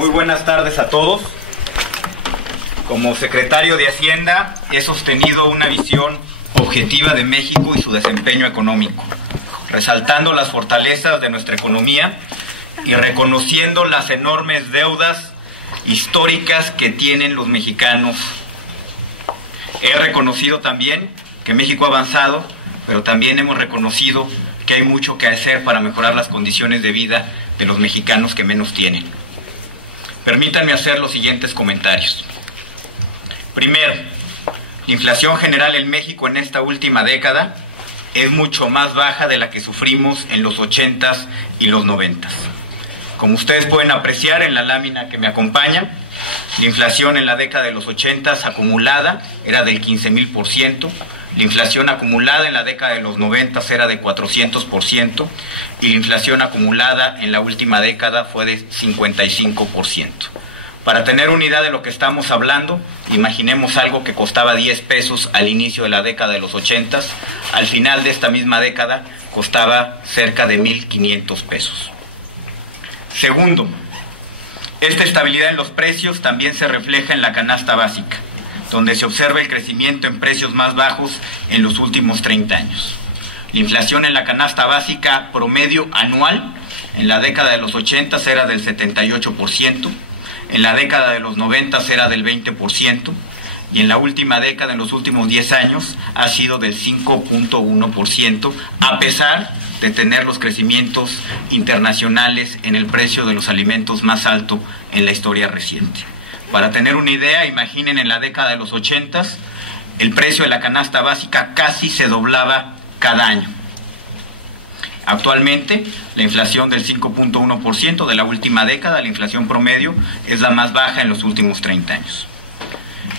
Muy buenas tardes a todos. Como secretario de Hacienda he sostenido una visión objetiva de México y su desempeño económico, resaltando las fortalezas de nuestra economía y reconociendo las enormes deudas históricas que tienen los mexicanos. He reconocido también que México ha avanzado, pero también hemos reconocido que hay mucho que hacer para mejorar las condiciones de vida de los mexicanos que menos tienen. Permítanme hacer los siguientes comentarios. Primero, la inflación general en México en esta última década es mucho más baja de la que sufrimos en los 80s y los 90s. Como ustedes pueden apreciar en la lámina que me acompaña, la inflación en la década de los 80s acumulada era del 15,000%, la inflación acumulada en la década de los 90s era de 400% y la inflación acumulada en la última década fue de 55%. Para tener una idea de lo que estamos hablando, imaginemos algo que costaba 10 pesos al inicio de la década de los 80s, al final de esta misma década costaba cerca de 1,500 pesos. Segundo, esta estabilidad en los precios también se refleja en la canasta básica, donde se observa el crecimiento en precios más bajos en los últimos 30 años. La inflación en la canasta básica promedio anual en la década de los 80s era del 78%, en la década de los 90s era del 20% y en la última década, en los últimos 10 años, ha sido del 5,1%, a pesar de tener los crecimientos internacionales en el precio de los alimentos más alto en la historia reciente. Para tener una idea, imaginen en la década de los 80s, el precio de la canasta básica casi se doblaba cada año. Actualmente, la inflación del 5,1% de la última década, la inflación promedio, es la más baja en los últimos 30 años.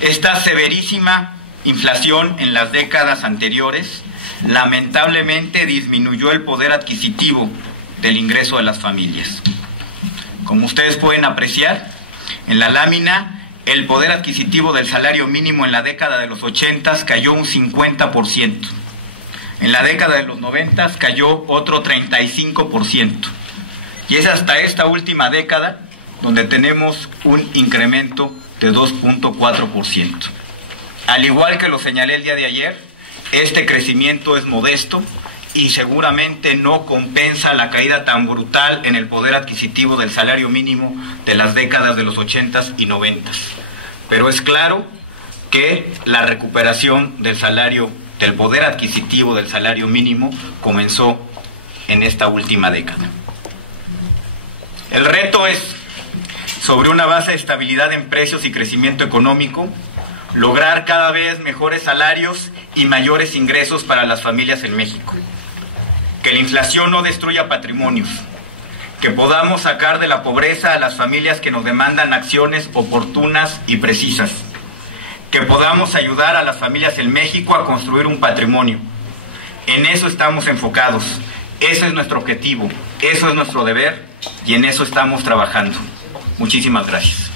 Esta severísima inflación en las décadas anteriores lamentablemente disminuyó el poder adquisitivo del ingreso de las familias. Como ustedes pueden apreciar, en la lámina, el poder adquisitivo del salario mínimo en la década de los 80s cayó un 50%. En la década de los 90s cayó otro 35%. Y es hasta esta última década donde tenemos un incremento de 2,4%. Al igual que lo señalé el día de ayer, este crecimiento es modesto y seguramente no compensa la caída tan brutal en el poder adquisitivo del salario mínimo de las décadas de los 80s y 90s. Pero es claro que la recuperación del poder adquisitivo del salario mínimo comenzó en esta última década. El reto es, sobre una base de estabilidad en precios y crecimiento económico, lograr cada vez mejores salarios y mayores ingresos para las familias en México. Que la inflación no destruya patrimonios, que podamos sacar de la pobreza a las familias que nos demandan acciones oportunas y precisas, que podamos ayudar a las familias en México a construir un patrimonio. En eso estamos enfocados, ese es nuestro objetivo, eso es nuestro deber y en eso estamos trabajando. Muchísimas gracias.